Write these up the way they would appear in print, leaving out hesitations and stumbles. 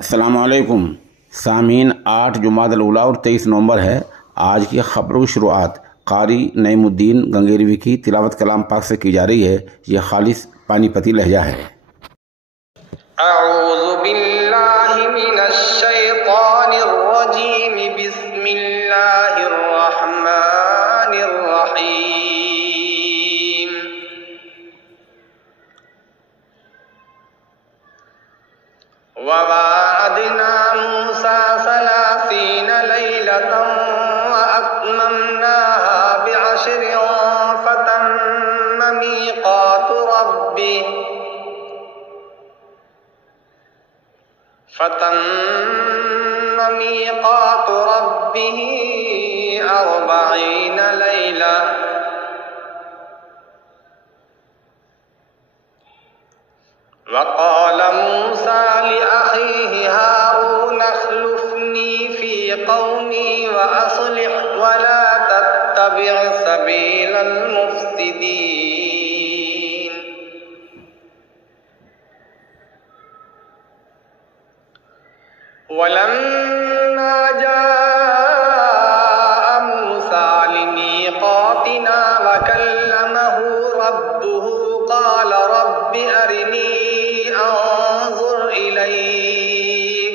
अस्सलामुअलैकुम सामीन। 8 जुमादल उला और 23 नवंबर है। आज की खबरों की शुरुआत कारी नईमुद्दीन गंगेरवी की तिलावत कलाम पाक से की जा रही है। यह खालिस पानीपती लहजा है। अऊज़ु बिल्लाहि मिनश शैतानिर रजीम, बिस्मिल्लाहिर रहमानिर रहीम। ववाअदना मूसा सलासीन लैलतन व अत्ममनाहा बिअशरिन फतम्म मीक़ातु रब्बिह 40 लैला। वक़ाल मूसा लिअख़ीहि हारून अख़्लुफ़नी फ़ी क़ौमी व अस्लिह वला तत्तबिअ सबीलल मुफ़्सिदीन। वलम्मा जाअ मूसा लिमीक़ातिना व कल्लमहु रब्बुहु क़ाल रब्बि अरिनी अंज़ुर इलैक।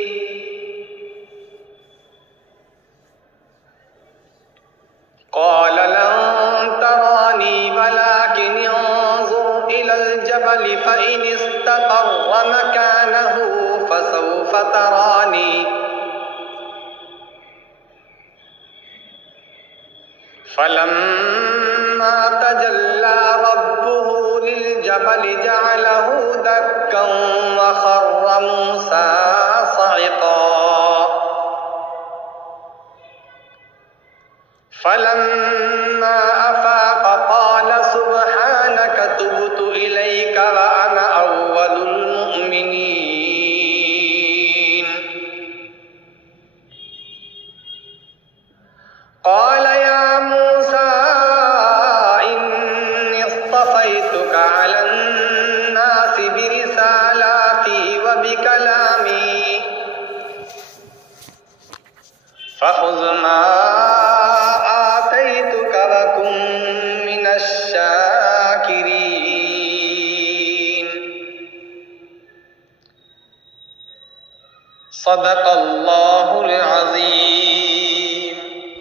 क़ाल लन तरानी वलाकिन अंज़ुर इलल जबल फ़इन इस्तक़र्र मकानहु फसौफ़ तरानी। फलम्मा तजल्ला रब्बुहु लिलजबल जअलहु दक्कन व खर्र मूसा सइक़ा। फलम्मा अफ़ाक़ क़ाल सुब्हानक तुब्तु इलैक व अना अव्वलुल मुअ्मिनीन। क़ाल या मूसा इन्नी इस्तफ़ैतुक अलन नासि बिरिसालाती व बिकलामी फ़ख़ुज़ मा आतैतुक व कुन मिनश शाकिरीन। सदक़ल्लाहुल